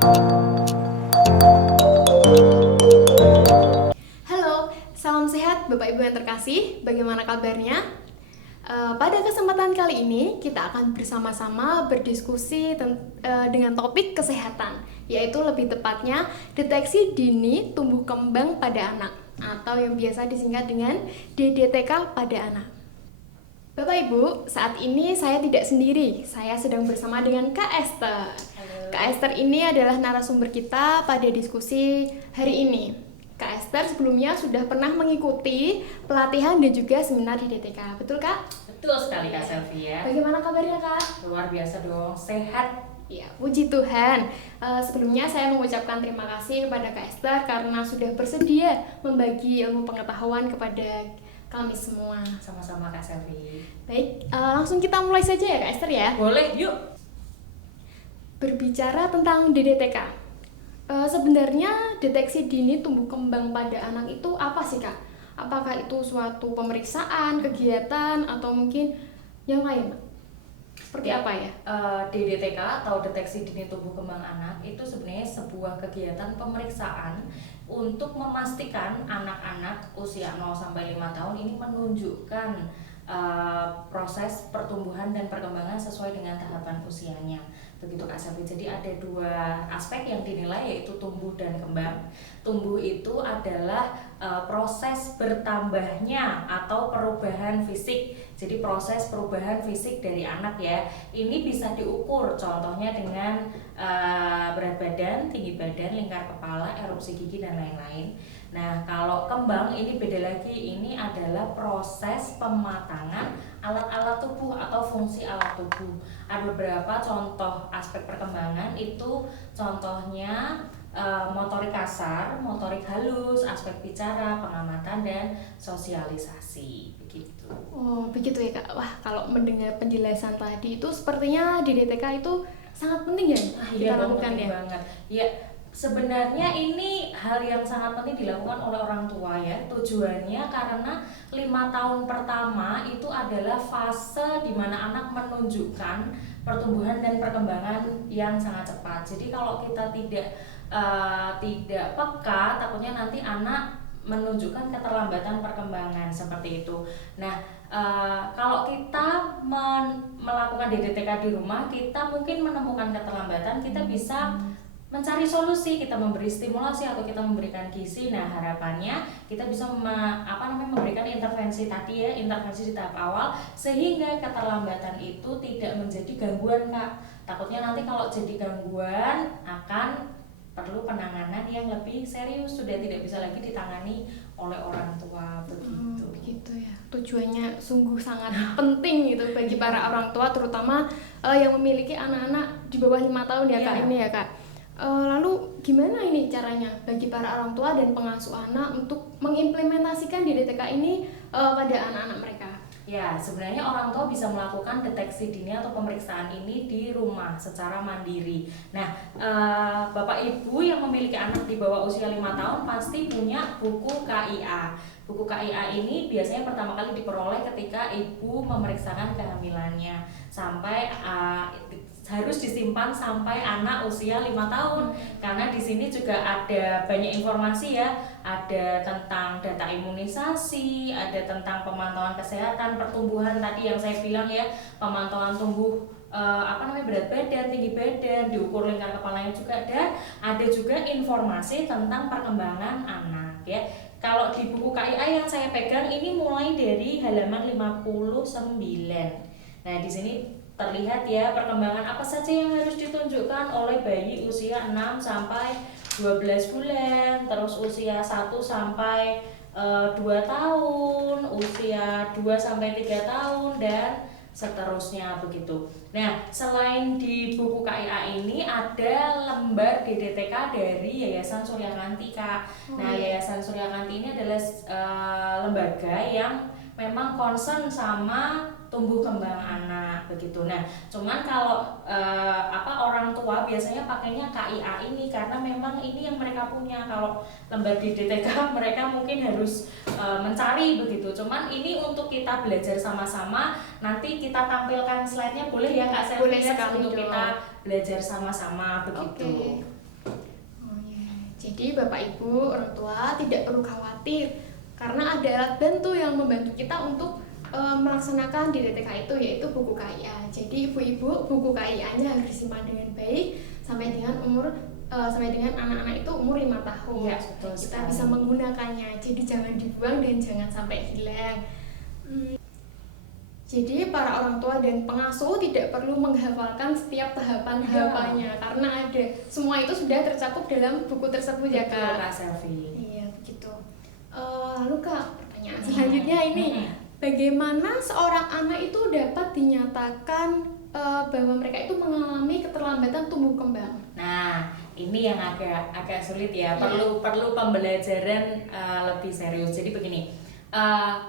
Halo, salam sehat Bapak Ibu yang terkasih, bagaimana kabarnya? Pada kesempatan kali ini kita akan bersama-sama berdiskusi dengan topik kesehatan, yaitu lebih tepatnya deteksi dini tumbuh kembang pada anak atau yang biasa disingkat dengan DDTK pada anak. Bapak Ibu, saat ini saya tidak sendiri, saya sedang bersama dengan Kak Esther. Halo. Kak Esther ini adalah narasumber kita pada diskusi hari ini. Kak Esther sebelumnya sudah pernah mengikuti pelatihan dan juga seminar di DTK, betul Kak? Betul sekali Kak Selvi ya. Bagaimana kabarnya Kak? Luar biasa dong, sehat. Ya, puji Tuhan. Sebelumnya saya mengucapkan terima kasih kepada Kak Esther karena sudah bersedia membagi ilmu pengetahuan kepada kami semua. Sama-sama Kak Selvi. Baik, langsung kita mulai saja ya Kak Esther ya. Boleh, yuk. Berbicara tentang DDTK, sebenarnya deteksi dini tumbuh kembang pada anak itu apa sih Kak? Apakah itu suatu pemeriksaan, kegiatan, atau mungkin yang lain? Seperti apa ya? DDTK atau deteksi dini tumbuh kembang anak itu sebenarnya sebuah kegiatan pemeriksaan untuk memastikan anak-anak usia 0 sampai 5 tahun ini menunjukkan proses pertumbuhan dan perkembangan sesuai dengan tahapan usianya. Begitu Kak Selvi. Jadi ada dua aspek yang dinilai, yaitu tumbuh dan kembang. Tumbuh itu adalah proses bertambahnya atau perubahan fisik. Jadi proses perubahan fisik dari anak ya. Ini bisa diukur contohnya dengan berat badan, tinggi badan, lingkar kepala, erupsi gigi dan lain-lain. Nah, kalau kembang ini beda lagi, ini adalah proses pematangan alat-alat tubuh atau fungsi alat tubuh. Ada beberapa contoh aspek perkembangan itu, contohnya motorik kasar, motorik halus, aspek bicara, pengamatan dan sosialisasi, begitu. Oh, begitu ya Kak. Wah, kalau mendengar penjelasan tadi itu sepertinya di DTK itu sangat penting ya kita lakukan ya. Banget. Ya, sebenarnya ini hal yang sangat penting dilakukan oleh orang tua ya. Tujuannya karena 5 tahun pertama itu adalah fase di mana anak menunjukkan pertumbuhan dan perkembangan yang sangat cepat. Jadi kalau kita tidak peka, takutnya nanti anak menunjukkan keterlambatan perkembangan seperti itu. Nah, kalau kita melakukan DDTK di rumah, kita mungkin menemukan keterlambatan, kita bisa mencari solusi, kita memberi stimulasi atau kita memberikan gizi. Nah, harapannya kita bisa memberikan intervensi tadi ya, intervensi di tahap awal sehingga keterlambatan itu tidak menjadi gangguan Kak. Takutnya nanti kalau jadi gangguan akan perlu penanganan yang lebih serius, sudah tidak bisa lagi ditangani oleh orang tua, begitu. Begitu ya. Tujuannya sungguh sangat penting gitu bagi para orang tua, terutama yang memiliki anak-anak di bawah 5 tahun ya Kak ini ya Kak. Lalu gimana ini caranya bagi para orang tua dan pengasuh anak untuk mengimplementasikan DDTK ini pada anak-anak mereka? Ya, sebenarnya orang tua bisa melakukan deteksi dini atau pemeriksaan ini di rumah secara mandiri. Nah, Bapak Ibu yang memiliki anak di bawah usia 5 tahun pasti punya buku KIA. Buku KIA ini biasanya pertama kali diperoleh ketika ibu memeriksakan kehamilannya sampai harus disimpan sampai anak usia 5 tahun karena di sini juga ada banyak informasi ya, ada tentang data imunisasi, ada tentang pemantauan kesehatan, pertumbuhan tadi yang saya bilang ya, pemantauan tumbuh berat badan, tinggi badan, diukur lingkar kepalanya juga, dan ada juga informasi tentang perkembangan anak ya. Kalau di buku KIA yang saya pegang ini mulai dari halaman 59. Nah, di sini terlihat ya perkembangan apa saja yang harus ditunjukkan oleh bayi usia 6 sampai 12 bulan, terus usia 1 sampai 2 tahun, usia 2 sampai 3 tahun dan seterusnya begitu. Nah, selain di buku KIA ini ada lembar DDTK dari Yayasan Suryakanti Kak. Nah, Yayasan Suryakanti ini adalah lembaga yang memang concern sama tumbuh kembang anak begitu. Nah, cuman kalau orang tua biasanya pakainya KIA ini karena memang ini yang mereka punya. Kalau lembar di DTK mereka mungkin harus mencari begitu. Cuman ini untuk kita belajar sama-sama. Nanti kita tampilkan slide-nya boleh ya Kak Selvi? Boleh sekali untuk dong. kita belajar sama-sama begitu. Oke. Jadi Bapak Ibu orang tua tidak perlu khawatir karena ada alat bantu yang membantu kita untuk melaksanakan di DTK itu, yaitu buku KIA. Jadi ibu-ibu, buku KIA-nya harus disimpan dengan baik sampai dengan anak-anak itu umur 5 tahun. Ya, betul Kita sekali. bisa menggunakannya. Jadi jangan dibuang dan jangan sampai hilang. Jadi para orang tua dan pengasuh tidak perlu menghafalkan setiap tahapan-tahapannya karena ada semua itu sudah tercakup dalam buku tersebut ya Betul, Kak. Kak Selvi. Iya begitu. Lalu Kak, pertanyaan selanjutnya ini, bagaimana seorang anak itu dapat dinyatakan bahwa mereka itu mengalami keterlambatan tumbuh kembang? Nah, ini yang agak sulit ya. Iya. Perlu pembelajaran lebih serius. Jadi begini.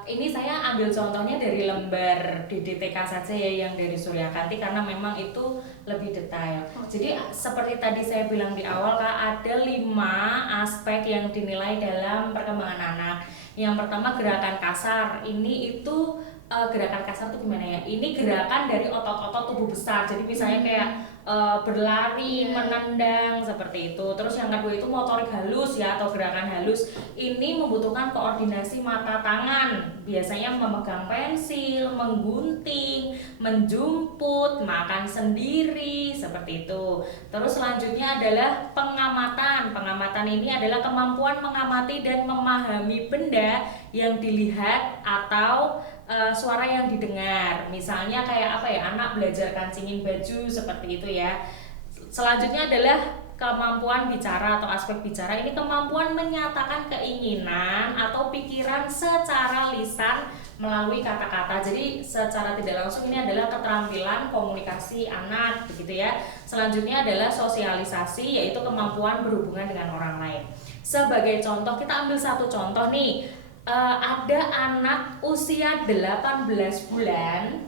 Ini saya ambil contohnya dari lembar DDTK saja ya, yang dari Suryakanti, karena memang itu lebih detail. Jadi seperti tadi saya bilang di awal Kak, ada 5 aspek yang dinilai dalam perkembangan anak. Yang pertama gerakan kasar. Ini itu gerakan kasar itu gimana ya? Ini gerakan dari otot-otot tubuh besar. Jadi misalnya kayak berlari, menendang seperti itu. Terus yang kedua itu motorik halus ya, atau gerakan halus. Ini membutuhkan koordinasi mata tangan. Biasanya memegang pensil, menggunting, menjumput, makan sendiri seperti itu. Terus selanjutnya adalah pengamatan. Pengamatan ini adalah kemampuan mengamati dan memahami benda yang dilihat atau suara yang didengar. Misalnya kayak apa ya, anak belajar kancingin baju seperti itu ya. Selanjutnya adalah kemampuan bicara atau aspek bicara. Ini kemampuan menyatakan keinginan atau pikiran secara lisan melalui kata-kata. Jadi secara tidak langsung ini adalah keterampilan komunikasi anak begitu ya. Selanjutnya adalah sosialisasi, yaitu kemampuan berhubungan dengan orang lain. Sebagai contoh, kita ambil satu contoh nih. Ada anak usia 18 bulan,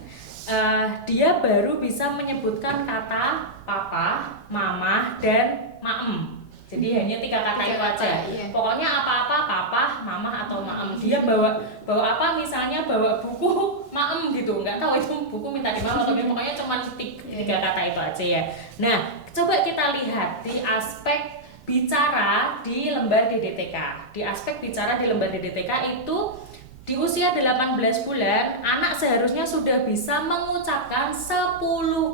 dia baru bisa menyebutkan kata papa, mama, dan maem. Jadi hanya 3 kata itu aja. Iya. Pokoknya apa-apa, papa, mama, atau maem. Dia bawa apa, misalnya bawa buku maem gitu, nggak tahu itu buku minta di mana, tapi pokoknya cuma 3 kata itu aja ya. Nah, coba kita lihat di aspek bicara di lembar DDTK. Di aspek bicara di lembar DDTK itu di usia 18 bulan anak seharusnya sudah bisa mengucapkan 10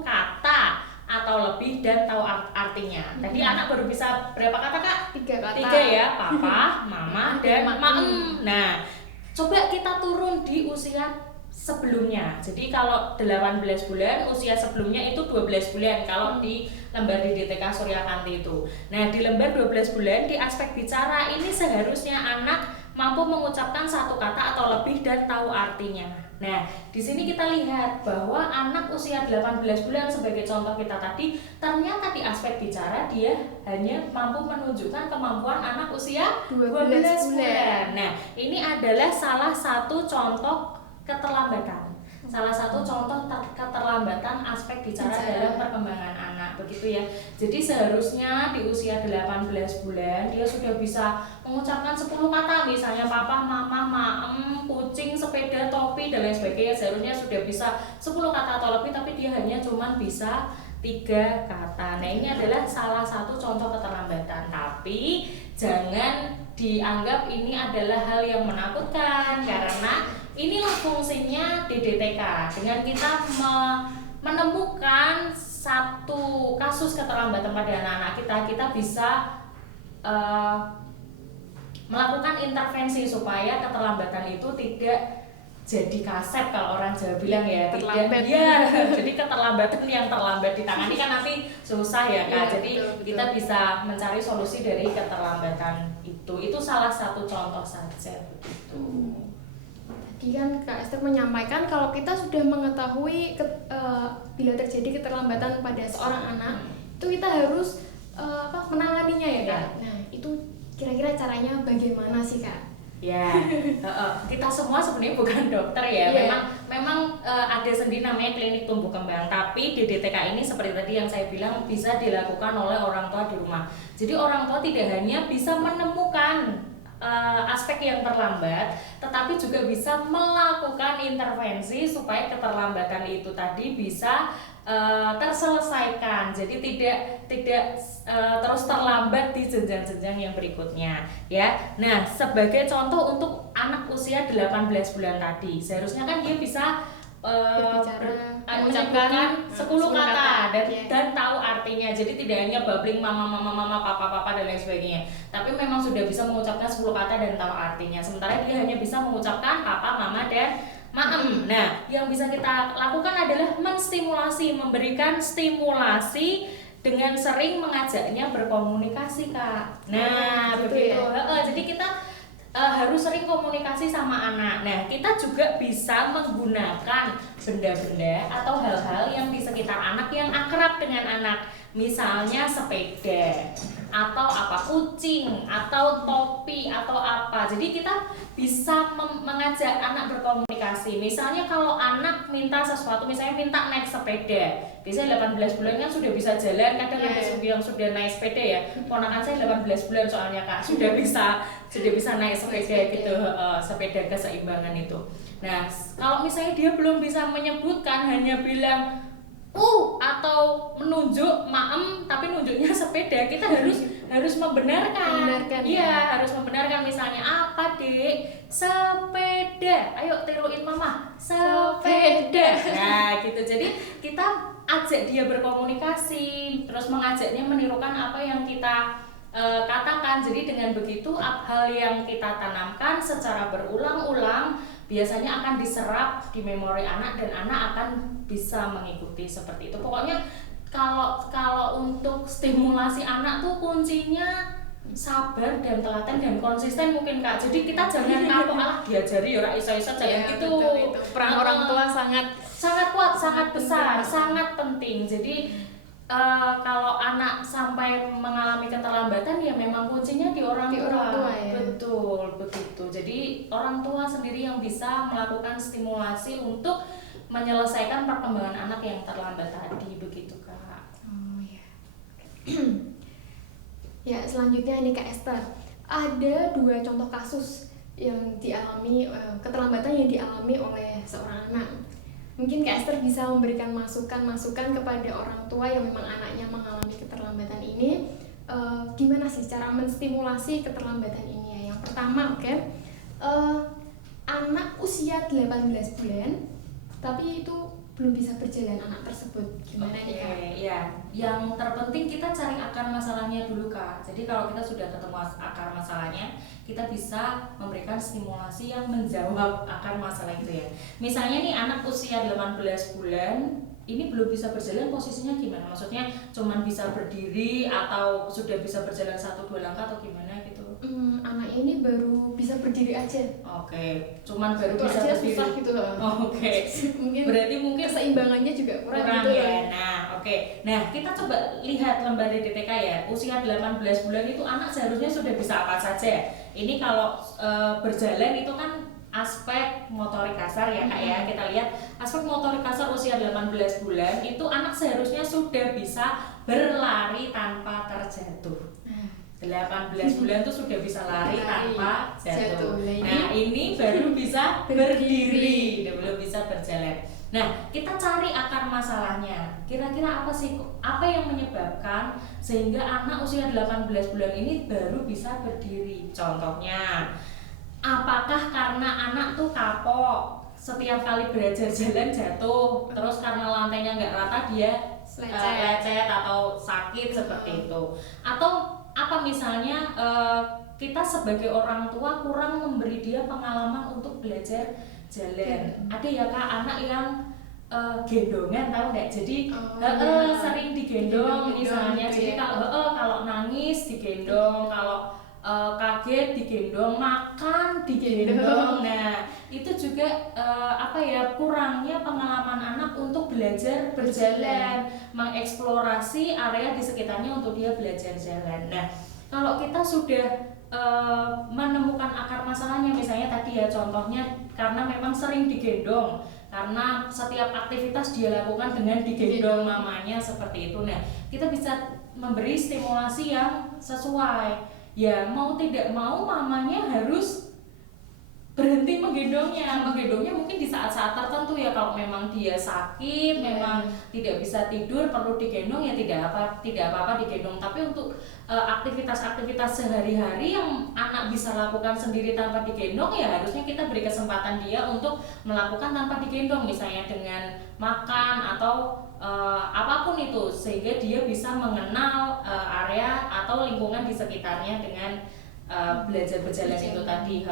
kata atau lebih dan tahu artinya. Tadi anak baru bisa berapa kata Kak? 3 kata. 3 ya, papa, mama, dan maem. Nah, coba kita turun di usia sebelumnya. Jadi kalau 18 bulan, usia sebelumnya itu 12 bulan kalau di lembar DDTK Suryakanti itu. Nah, di lembar 12 bulan di aspek bicara ini seharusnya anak mampu mengucapkan 1 kata atau lebih dan tahu artinya. Nah, di sini kita lihat bahwa anak usia 18 bulan sebagai contoh kita tadi, ternyata di aspek bicara dia hanya mampu menunjukkan kemampuan anak usia 12 bulan. Nah, ini adalah salah satu contoh keterlambatan. Salah satu contoh keterlambatan aspek bicara dalam perkembangan anak, begitu ya. Jadi seharusnya di usia 18 bulan dia sudah bisa mengucapkan 10 kata, misalnya papa, mama, maem, kucing, sepeda, topi, dan lain sebagainya. Seharusnya sudah bisa 10 kata atau lebih, tapi dia hanya cuma bisa 3 kata. Nah, ini adalah salah satu contoh keterlambatan. Tapi jangan dianggap ini adalah hal yang menakutkan, karena inilah fungsinya DDTK. Dengan kita menemukan satu kasus keterlambatan pada anak-anak kita bisa melakukan intervensi supaya keterlambatan itu tidak jadi kasep, kalau orang Jawa bilang ya, terlambat. Jadi keterlambatan yang terlambat ditangani kan nanti susah ya Kak. Iya, Jadi betul. kita bisa mencari solusi dari keterlambatan itu. Itu salah satu contoh saja begitu. Tadi kan Kak Esther menyampaikan kalau kita sudah mengetahui bila terjadi keterlambatan pada seorang anak, itu kita harus menanganinya ya Kak. Nah, itu kira-kira caranya bagaimana sih Kak? Ya, kita semua sebenarnya bukan dokter ya. Memang ada sendiri namanya klinik tumbuh kembang. Tapi di DTK ini seperti tadi yang saya bilang bisa dilakukan oleh orang tua di rumah. Jadi orang tua tidak hanya bisa menemukan aspek yang terlambat, tetapi juga bisa melakukan intervensi supaya keterlambatan itu tadi bisa terselesaikan. Jadi tidak terus terlambat di jenjang-jenjang yang berikutnya ya. Nah, sebagai contoh untuk anak usia 18 bulan tadi, seharusnya kan dia bisa mengucapkan 10 kata dan tahu artinya. Jadi tidak hanya babbling mama papa dan lain sebagainya, tapi memang sudah bisa mengucapkan 10 kata dan tahu artinya. Sementara dia hanya bisa mengucapkan papa, mama dan maem. Nah, yang bisa kita lakukan adalah menstimulasi, memberikan stimulasi dengan sering mengajaknya berkomunikasi, Kak. Nah, begitu. Ya? Jadi kita harus sering komunikasi sama anak. Nah, kita juga bisa menggunakan benda-benda atau hal-hal yang di sekitar anak yang akrab dengan anak. Misalnya sepeda, atau kucing, atau topi, atau apa. Jadi kita bisa mengajak anak berkomunikasi. Misalnya kalau anak minta sesuatu, misalnya minta naik sepeda. Biasanya 18 bulan kan sudah bisa jalan, kadang ada yang sudah naik sepeda ya. Ponakan saya 18 bulan soalnya, Kak, sudah bisa naik sepeda gitu, sepeda keseimbangan itu. Nah, kalau misalnya dia belum bisa menyebutkan, hanya bilang atau menunjuk maem tapi nunjuknya sepeda, kita harus membenarkan. Iya, harus membenarkan. Misalnya apa, Dek? Sepeda. Ayo tiruin mama. Sepeda. Nah, gitu. Jadi kita ajak dia berkomunikasi, terus mengajaknya menirukan apa yang kita katakan. Jadi dengan begitu hal yang kita tanamkan secara berulang-ulang biasanya akan diserap di memori anak dan anak akan bisa mengikuti seperti itu. Pokoknya kalau untuk stimulasi anak tuh kuncinya sabar dan telaten dan konsisten mungkin, Kak. Jadi kita jangan kapok diajari ora iso-iso, jangan gitu. Peran orang tua sangat kuat, sangat besar, sangat penting. Jadi kalau anak sampai mengalami keterlambatan ya memang kuncinya di orang tua ya? Betul, begitu. Jadi orang tua sendiri yang bisa melakukan stimulasi untuk menyelesaikan perkembangan anak yang terlambat tadi, begitu, Kak. Oh ya. Ya, selanjutnya ini Kak Esther. Ada 2 contoh kasus yang dialami keterlambatan yang dialami oleh seorang anak. Mungkin Kak Esther bisa memberikan masukan-masukan kepada orang tua yang memang anaknya mengalami keterlambatan ini. Gimana sih cara menstimulasi keterlambatan ini ya? Yang pertama, anak usia 18 bulan, tapi itu belum bisa berjalan anak tersebut. Gimana nih, Kak? Ya, yang terpenting kita cari akar masalahnya dulu, Kak. Jadi kalau kita sudah ketemu akar masalahnya, kita bisa memberikan stimulasi yang menjawab akar masalah itu ya. Misalnya nih anak usia 18 bulan ini belum bisa berjalan, posisinya gimana? Maksudnya cuman bisa berdiri atau sudah bisa berjalan 1-2 langkah atau gimana gitu? Anak ini baru bisa berdiri aja. Oke, cuman baru itu bisa aja berdiri. Susah gitu loh. Oke. Berarti mungkin keseimbangannya juga kurang gitu ya. Nah, Nah, kita coba lihat lembar DTK ya. Usia 18 bulan itu anak seharusnya sudah bisa apa saja. Ini kalau berjalan itu kan aspek motorik kasar ya, Kak ya. Kita lihat aspek motorik kasar usia 18 bulan itu anak seharusnya sudah bisa berlari tanpa terjatuh. 18 bulan tuh sudah bisa lari tanpa jatuh. Nah, ini baru bisa berdiri, belum bisa berjalan. Nah, kita cari akar masalahnya. Kira-kira apa sih? Apa yang menyebabkan sehingga anak usia 18 bulan ini baru bisa berdiri? Contohnya, apakah karena anak tuh kapok, setiap kali belajar jalan jatuh, terus karena lantainya nggak rata dia lecet atau sakit seperti itu? Atau apa misalnya kita sebagai orang tua kurang memberi dia pengalaman untuk belajar jalan. Ada ya, Kak, anak yang gendongan, tahu nggak? Jadi sering digendong misalnya. Jadi kalau nangis digendong, kalau kaget digendong, makan digendong. Nah, itu juga kurangnya pengalaman anak untuk belajar berjalan, mengeksplorasi area di sekitarnya untuk dia belajar jalan. Nah, kalau kita sudah menemukan akar masalahnya, misalnya tadi ya contohnya karena memang sering digendong, karena setiap aktivitas dia lakukan dengan digendong mamanya seperti itu. Nah, kita bisa memberi stimulasi yang sesuai. ya mau tidak mau mamanya harus berhenti menggendongnya mungkin di saat-saat tertentu ya, kalau memang dia sakit, memang tidak bisa tidur perlu digendong ya tidak apa-apa digendong. Tapi untuk aktivitas-aktivitas sehari-hari yang anak bisa lakukan sendiri tanpa digendong ya harusnya kita beri kesempatan dia untuk melakukan tanpa digendong, misalnya dengan makan atau apapun itu, sehingga dia bisa mengenal area atau lingkungan di sekitarnya dengan belajar berjalan itu tadi.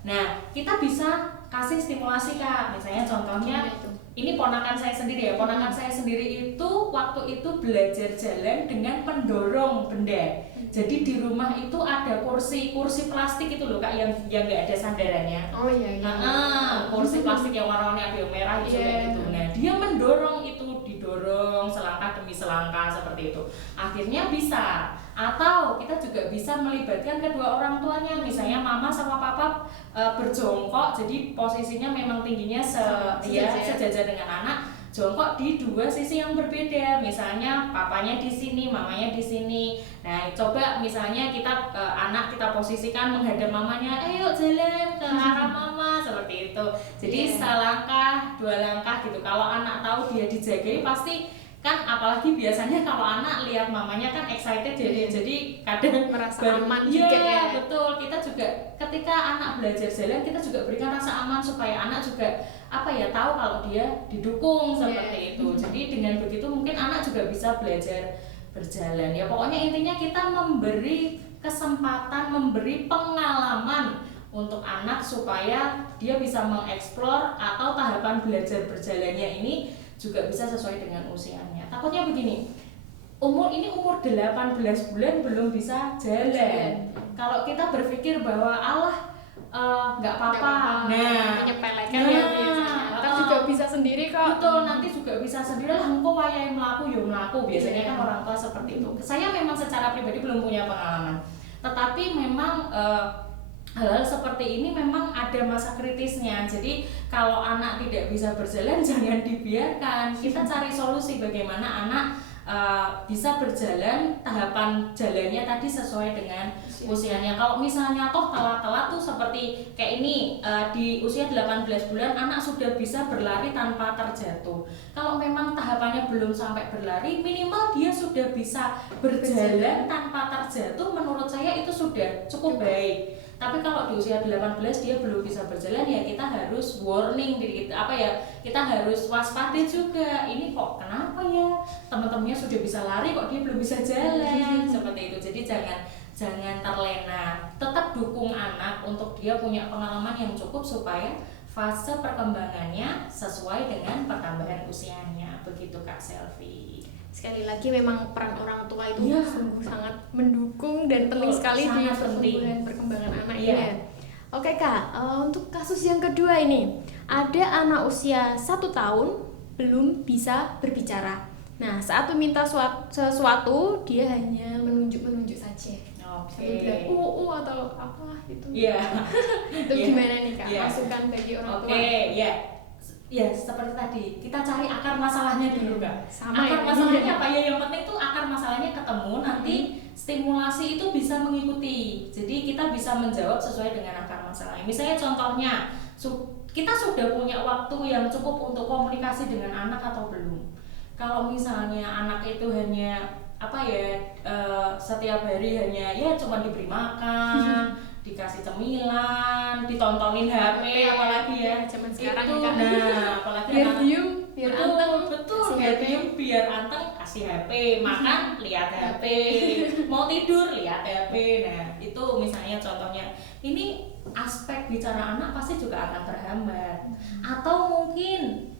Nah, kita bisa kasih stimulasi Kak. Misalnya contohnya ini ponakan saya sendiri ya. Ponakan saya sendiri itu waktu itu belajar jalan dengan mendorong benda. Jadi di rumah itu ada kursi plastik itu loh Kak, yang nggak ada sandarannya. Oh iya. Kursi plastik yang warna-warni ada merah gitu kayak gitu. Nah, dia mendorong itu, didorong selangkah demi selangkah seperti itu. Akhirnya bisa. Atau kita juga bisa melibatkan kedua orang tuanya, misalnya mama sama papa berjongkok, jadi posisinya memang tingginya sejajar dengan anak, jongkok di dua sisi yang berbeda, misalnya papanya di sini, mamanya di sini. Nah, coba misalnya kita anak kita posisikan menghadap mamanya, ayo jalan ke arah mama seperti itu. Jadi selangkah, dua langkah gitu. Kalau anak tahu dia dijagai pasti kan, apalagi biasanya kalau anak lihat mamanya kan excited jadi kadang merasa aman juga ya. Betul, kita juga ketika anak belajar jalan kita juga berikan rasa aman supaya anak juga tahu kalau dia didukung seperti itu. Jadi dengan begitu mungkin anak juga bisa belajar berjalan ya. Pokoknya intinya kita memberi kesempatan, memberi pengalaman untuk anak supaya dia bisa mengeksplor atau tahapan belajar berjalannya ini juga bisa sesuai dengan usianya. Takutnya begini, umur 18 bulan belum bisa jalan. Kalau kita berpikir bahwa nggak apa-apa, menyepelekan ya biasanya. Tapi juga bisa sendiri kok. Betul, nanti juga bisa sendiri lah. Engkau wayahe mlaku yo mlaku. Biasanya kan orang tua seperti itu. Saya memang secara pribadi belum punya pengalaman, tetapi memang hal-hal seperti ini memang ada masa kritisnya. Jadi kalau anak tidak bisa berjalan jangan dibiarkan. Kita cari solusi bagaimana anak bisa berjalan, tahapan jalannya tadi sesuai dengan usianya. Kalau misalnya toh telat-telat tuh seperti kayak ini, di usia 18 bulan anak sudah bisa berlari tanpa terjatuh. Kalau memang tahapannya belum sampai berlari, minimal dia sudah bisa berjalan tanpa terjatuh, menurut saya itu sudah cukup baik. Tapi kalau di usia 18 dia belum bisa berjalan ya kita harus warning diri kita, kita harus waspada juga. Ini kok kenapa ya teman-temannya sudah bisa lari kok dia belum bisa jalan seperti itu. Jadi jangan terlena, tetap dukung anak untuk dia punya pengalaman yang cukup supaya fase perkembangannya sesuai dengan pertambahan usianya. Begitu Kak Selvi. Sekali lagi memang peran orang tua itu sungguh sangat mendukung dan penting sekali di perkembangan anak ini ya. Oke Kak, untuk kasus yang kedua ini, ada anak usia 1 tahun belum bisa berbicara. Nah, saat meminta sesuatu dia hanya menunjuk saja. Sambil bilang atau apa gitu. Itu gimana nih Kak? Masukan bagi orang tua. Ya seperti tadi, kita cari akar masalahnya dulu Kak. Akar ya. masalahnya apa ya? Yang penting tuh akar masalahnya ketemu, nanti stimulasi itu bisa mengikuti. Jadi kita bisa menjawab sesuai dengan akar masalahnya. Misalnya contohnya, kita sudah punya waktu yang cukup untuk komunikasi dengan anak atau belum? Kalau misalnya anak itu hanya setiap hari hanya cuma diberi makan, dikasih cemilan, ditontonin HP, apalagi ya zaman sekarang itu, kan. Apalagi biar diem, biar anteng, biar diem, biar anteng, kasih HP, makan lihat HP, mau tidur lihat HP. Nah itu misalnya contohnya. Ini aspek bicara anak pasti juga akan terhambat. Atau mungkin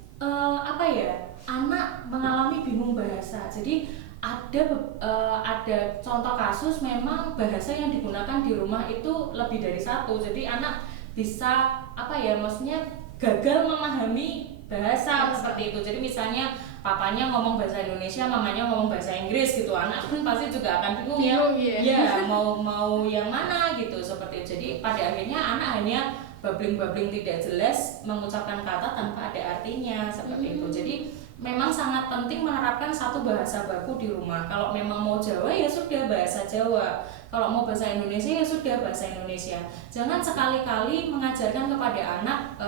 anak mengalami bingung bahasa. Jadi ada contoh kasus memang bahasa yang digunakan di rumah itu lebih dari satu. Jadi anak bisa maksudnya gagal memahami bahasa seperti itu. Jadi misalnya papanya ngomong bahasa Indonesia, mamanya ngomong bahasa Inggris gitu. Anak pun pasti juga akan bingung ya mau yang mana gitu seperti itu. Jadi pada akhirnya anak hanya babling tidak jelas mengucapkan kata tanpa ada artinya seperti itu. Jadi memang sangat penting menerapkan satu bahasa baku di rumah. Kalau memang mau Jawa ya sudah bahasa Jawa. Kalau mau bahasa Indonesia ya sudah bahasa Indonesia. Jangan sekali-kali mengajarkan kepada anak,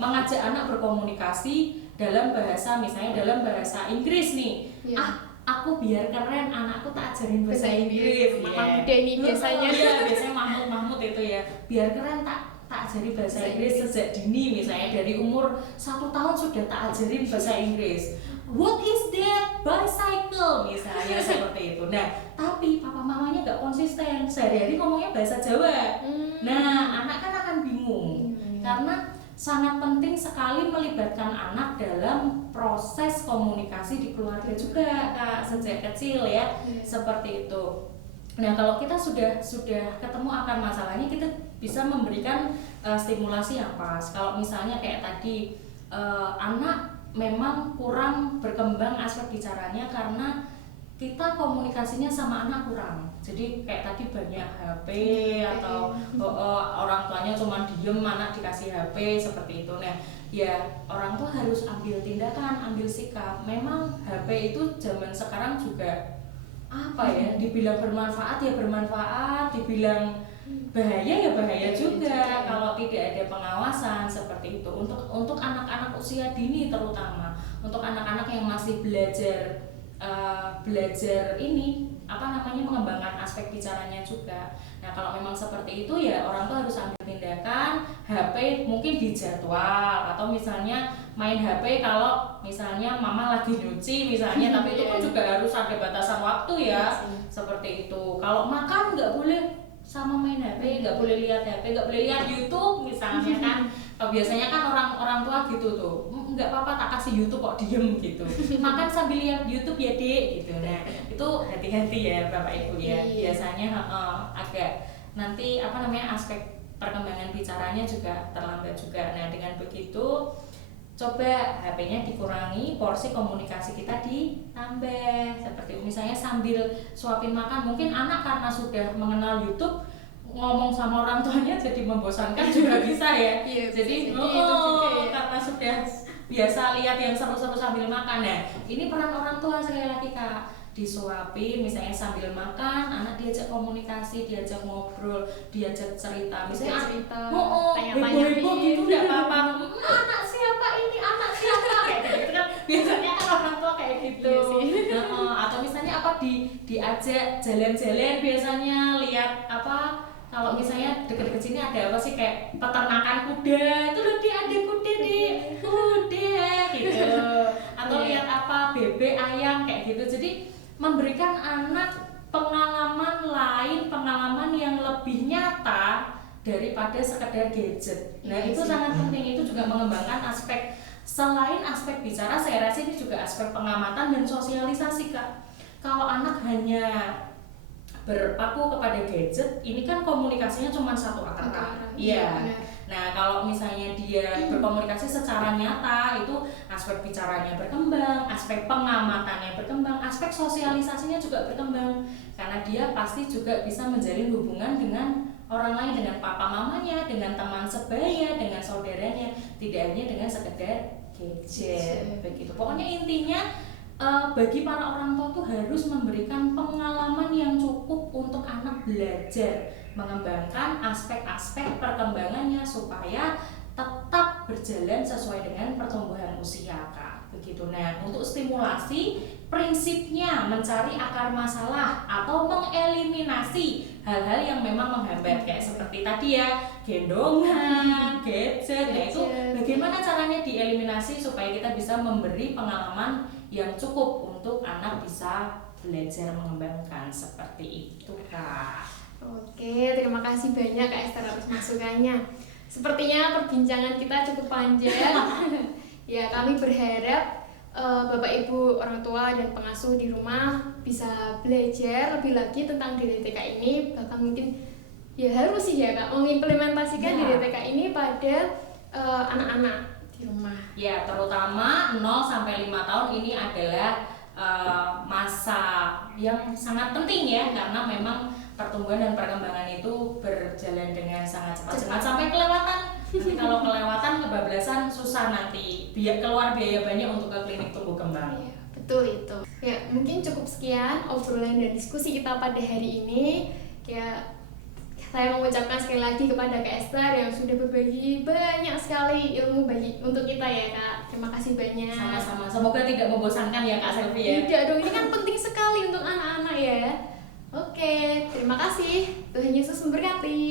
mengajak anak berkomunikasi dalam bahasa, misalnya dalam bahasa Inggris nih. Aku biar keren, anakku tak ajarin bahasa Inggris. Mahmud ini biasanya. Iya, biasanya Mahmud itu ya. Biar keren tak ajari bahasa Inggris sejak dini, misalnya dari umur 1 tahun sudah tak ajarin bahasa Inggris. What is that? Bicycle misalnya seperti itu. Nah, tapi papa mamanya nggak konsisten, sehari-hari ngomongnya bahasa Jawa. Nah, anak kan akan bingung karena sangat penting sekali melibatkan anak dalam proses komunikasi di keluarga juga, Kak, sejak kecil ya, seperti itu. Nah, kalau kita sudah ketemu akar masalahnya, kita bisa memberikan stimulasi yang pas. Kalau misalnya kayak tadi, anak memang kurang berkembang aspek bicaranya karena kita komunikasinya sama anak kurang. Jadi kayak tadi banyak HP atau orang tuanya cuma diem, anak dikasih HP seperti itu. Nah, ya orang tua harus ambil tindakan, ambil sikap. Memang HP itu zaman sekarang juga apa ya, dibilang bermanfaat ya bermanfaat, dibilang bahaya ya bahaya juga kalau tidak ada pengawasan seperti itu. Untuk anak-anak usia dini, terutama untuk anak-anak yang masih belajar ini mengembangkan aspek bicaranya juga. Nah, kalau memang seperti itu ya orang tua harus ambil tindakan. HP mungkin dijadwal, atau misalnya main HP kalau misalnya mama lagi nyuci misalnya, tapi itu kan juga harus ada batasan waktu ya, seperti itu. Kalau makan nggak boleh sama main HP, nggak boleh lihat HP, nggak boleh lihat YouTube misalnya kan. Biasanya kan orang tua gitu tuh, nggak apa-apa tak kasih YouTube kok diem gitu, makan sambil lihat YouTube ya dek gitu. Nah, itu hati-hati ya Bapak Ibu ya, biasanya agak nanti aspek perkembangan bicaranya juga terlambat juga. Nah, dengan begitu coba HP-nya dikurangi, porsi komunikasi kita ditambah. Seperti misalnya sambil suapin makan, mungkin anak karena sudah mengenal YouTube, ngomong sama orang tuanya jadi membosankan juga bisa ya. Jadi karena sudah biasa lihat yang seru-seru sambil makan. Nah, ini peran orang tua sekali lagi, Kak. Disuapin misalnya sambil makan, anak diajak komunikasi, diajak ngobrol, diajak cerita, misalnya tanya-tanya gitu enggak apa-apa. Anak siapa ini, anak siapa, kayak gitu kan biasanya kan orang tua kayak gitu. Atau misalnya diajak jalan-jalan, biasanya lihat kalau misalnya deket-deket sini ada apa sih, kayak peternakan kuda, itu loh ada kuda gitu. Atau lihat bebek, ayam kayak gitu. Jadi memberikan anak pengalaman lain, pengalaman yang lebih nyata daripada sekedar gadget. Nah, itu sangat penting. Itu juga mengembangkan aspek, selain aspek bicara, saya rasa ini juga aspek pengamatan dan sosialisasi, Kak. Kalau anak hanya berpaku kepada gadget, ini kan komunikasinya cuma satu arah. Iya. Nah, kalau misalnya dia berkomunikasi secara nyata, itu aspek bicaranya berkembang, aspek pengamatannya berkembang, aspek sosialisasinya juga berkembang. Karena dia pasti juga bisa menjalin hubungan dengan orang lain, dengan papa mamanya, dengan teman sebaya, dengan saudaranya, tidak hanya dengan sekedar gadget. Begitu. Pokoknya intinya bagi para orang tua tuh harus memberikan pengalaman yang cukup untuk anak belajar, mengembangkan aspek-aspek perkembangannya supaya tetap berjalan sesuai dengan pertumbuhan usia, Kak. Begitu. Nah, untuk stimulasi, prinsipnya mencari akar masalah atau mengeliminasi hal-hal yang memang menghambat, kayak seperti tadi ya, gendongan, gadget. Nah, itu bagaimana caranya dieliminasi supaya kita bisa memberi pengalaman yang cukup untuk anak bisa belajar mengembangkan, seperti itu, Kak. Oke, terima kasih banyak Kak Esther atas masukannya. Sepertinya perbincangan kita cukup panjang. Ya, kami berharap Bapak Ibu orang tua dan pengasuh di rumah bisa belajar lebih lagi tentang DDTK ini, bahkan mungkin ya harus sih ya Kak mengimplementasikan DDTK ini pada anak-anak di rumah. Ya, terutama 0 sampai 5 tahun ini adalah masa yang sangat penting ya, karena memang pertumbuhan dan perkembangan itu berjalan dengan sangat cepat. Jangan sampai kelewatan Nanti kalau kelewatan kebablasan susah nanti. Keluar biaya banyak untuk ke klinik tumbuh kembang. Iya, betul itu. Ya, mungkin cukup sekian obrolan dan diskusi kita pada hari ini. Ya, saya mengucapkan sekali lagi kepada Kak Esther yang sudah berbagi banyak sekali ilmu bagi untuk kita ya Kak. Terima kasih banyak. Sama-sama. Semoga tidak membosankan ya Kak Selvi ya. Tidak dong, ini kan penting sekali untuk anak-anak ya. Oke, terima kasih. Tuhan Yesus memberkati.